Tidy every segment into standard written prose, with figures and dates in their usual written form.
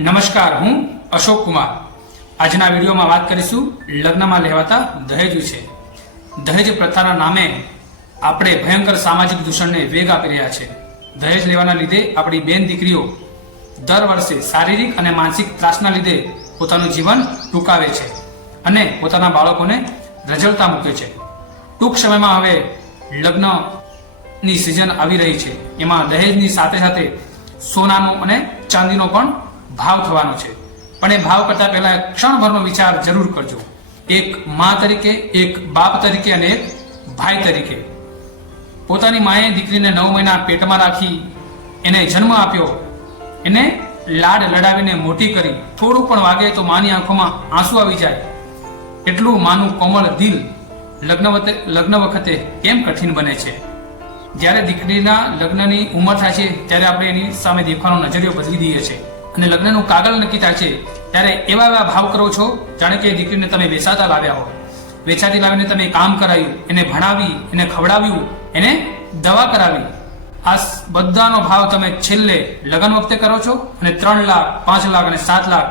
નમસ્કાર, હું અશોક કુમાર. આજના વિડીયોમાં વાત કરીશું લગ્નમાં લેવાતા દહેજ વિશે. દહેજ પ્રથાના નામે આપણે ભયંકર સામાજિક દૂષણને વેગ આપી રહ્યા છે. દહેજ લેવાના લીધે આપણી બેન દીકરીઓ દર વર્ષે શારીરિક અને માનસિક ત્રાસના લીધે પોતાનું જીવન ટૂંકાવે છે અને પોતાના બાળકોને રઝળતા મૂકે છે. ટૂંક સમયમાં હવે લગ્નની સિઝન આવી રહી છે. એમાં દહેજની સાથે સાથે સોનાનો અને ચાંદીનો પણ ભાવ થવાનો છે. પણ એ ભાવ કરતા પહેલા ક્ષણભરનો વિચાર જરૂર કરજો. એક મા તરીકે, એક બાપ તરીકે અને એક ભાઈ તરીકે. પોતાની માએ દીકરીને 9 મહિના પેટમાં રાખી એને જન્મ આપ્યો, એને લાડ લડાવીને મોટી કરી. થોડું પણ વાગે તો માની આંખોમાં આંસુ આવી જાય. એટલું માનું કોમળ દિલ લગ્ન વખતે કેમ કઠિન બને છે. જ્યારે દીકરીના લગ્નની ઉંમર થાય છે ત્યારે આપણે એની સામે દેખવાનો નજરિયો બદલી દઈએ છીએ અને લગ્નનું કાગળ નક્કી થાય છે ત્યારે એવા એવા ભાવ કરો છો જાણે કે દીકરીને તમે વેચાતા લાવ્યા હો. વેચાતી લાવીને તમે કામ કરાવ્યું, એને ભણાવી, એને ખવડાવ્યું, એને દવા કરાવી. આ બધાનો ભાવ તમે છેલ્લે લગ્ન વખતે કરો છો અને 3 લાખ, 5 લાખ અને 7 લાખ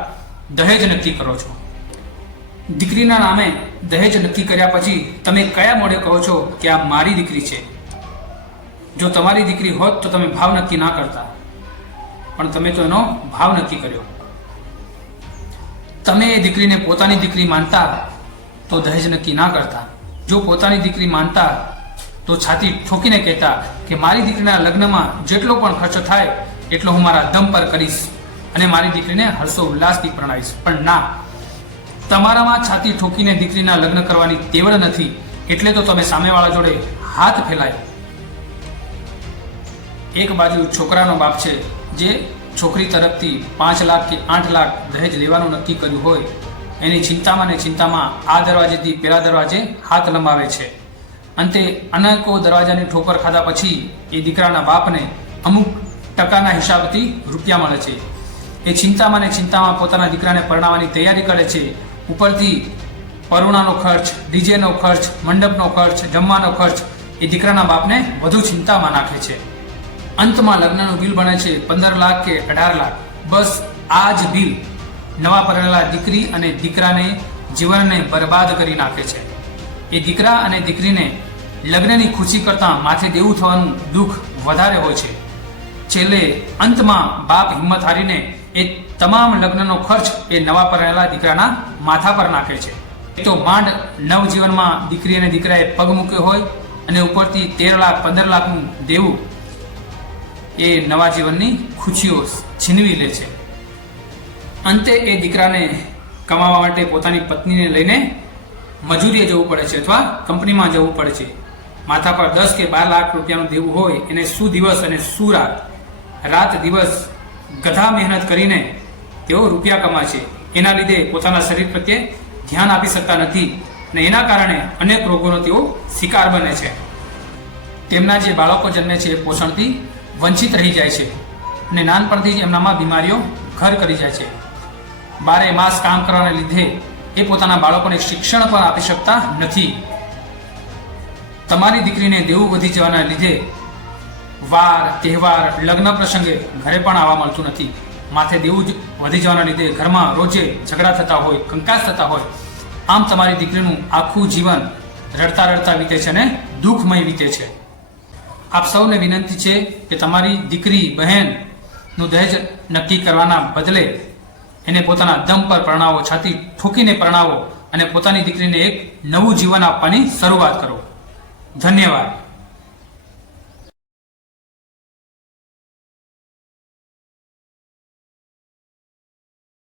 દહેજ નક્કી કરો છો. દીકરીના નામે દહેજ નક્કી કર્યા પછી તમે કયા મોઢે કહો છો કે આ મારી દીકરી છે? જો તમારી દીકરી હોત તો તમે ભાવ નક્કી ના કરતા, પણ તમે તો એનો ભાવ નક્કી કર્યો. તમે એ દીકરીને પોતાની દીકરી માનતા તો દહેજ નક્કી ના કરતા. જો પોતાની દીકરી માનતા તો છાતી ઠોકીને કહેતા કે મારી દીકરીના લગ્નમાં જેટલો પણ ખર્ચો થાય એટલો હું મારા દમ પર કરીશ અને મારી દીકરીને હર્ષો ઉલ્લાસથી પરણાવીશ. પણ ના, તમારામાં છાતી ઠોકીને દીકરીના લગ્ન કરવાની તેવડ નથી, એટલે તો તમે સામેવાળા જોડે હાથ ફેલાય. એક બાજુ છોકરાનો બાપ છે જે છોકરી તરફથી 5 લાખ કે 8 લાખ દહેજ લેવાનું નક્કી કર્યું હોય, એની ચિંતામાં ને ચિંતામાં આ દરવાજેથી પેલા દરવાજે હાથ લંબાવે છે. અંતે અનેકો દરવાજાની ઠોકર ખાધા પછી એ દીકરાના બાપને અમુક ટકાના હિસાબથી રૂપિયા મળે છે. એ ચિંતામાં ને ચિંતામાં પોતાના દીકરાને પરણાવવાની તૈયારી કરે છે. ઉપરથી પરુણાનો ખર્ચ, ડીજેનો ખર્ચ, મંડપનો ખર્ચ, જમવાનો ખર્ચ એ દીકરાના બાપને વધુ ચિંતામાં નાખે છે. અંતમાં લગ્નનું બિલ બને છે 15 લાખ કે 18 લાખ. બસ આ જ બિલ નવા પરણેલા દીકરી અને દીકરાને જીવનને બરબાદ કરી નાખે છે. એ દીકરા અને દીકરીને લગ્નની ખુશી કરતાં માથે દેવું થવાનું દુઃખ વધારે હોય છે. છેલ્લે અંતમાં બાપ હિંમત હારીને એ તમામ લગ્નનો ખર્ચ એ નવા પરણેલા દીકરાના માથા પર નાખે છે. એ તો માંડ નવજીવનમાં દીકરી અને દીકરાએ પગ મૂક્યો હોય અને ઉપરથી 13 લાખ 15 લાખનું દેવું એ નવા જીવનની ખુશીઓ છીનવી લે છે. અંતે એ દીકરાને કમાવા માટે પોતાની પત્નીને લઈને મજૂરીએ જવું પડે છે અથવા કંપનીમાં જવું પડે છે. માથા પર 10 કે 12 લાખ રૂપિયાનું દેવું હોય એને શું દિવસ અને શું રાત દિવસ ગધા મહેનત કરીને તેઓ રૂપિયા કમાય છે. એના લીધે પોતાના શરીર પ્રત્યે ધ્યાન આપી શકતા નથી અને એના કારણે અનેક રોગોનો તેઓ શિકાર બને છે. તેમના જે બાળકો જન્મે છે એ પોષણથી વંચિત રહી જાય છે અને નાનપણથી જ એમનામાં બીમારીઓ ઘર કરી જાય છે. 12 માસ કામ કરવાના લીધે એ પોતાના બાળકોને શિક્ષણ પણ આપી શકતા નથી. તમારી દીકરીને દેવું વધી જવાના લીધે વાર તહેવાર લગ્ન પ્રસંગે ઘરે પણ આવવા મળતું નથી. માથે દેવું જ વધી જવાના લીધે ઘરમાં રોજે ઝઘડા થતા હોય, કંકાસ થતા હોય. આમ તમારી દીકરીનું આખું જીવન રડતા રડતા વીતે છે અને દુઃખમય વીતે છે. આપ સૌને વિનંતી છે કે તમારી દીકરી બહેનનું દહેજ નક્કી કરવાના બદલે એને પોતાના દમ પર પરણાવો, છાતી ઠોકીને પરણાવો અને પોતાની દીકરીને એક નવું જીવન આપવાની શરૂઆત કરો. ધન્યવાદ.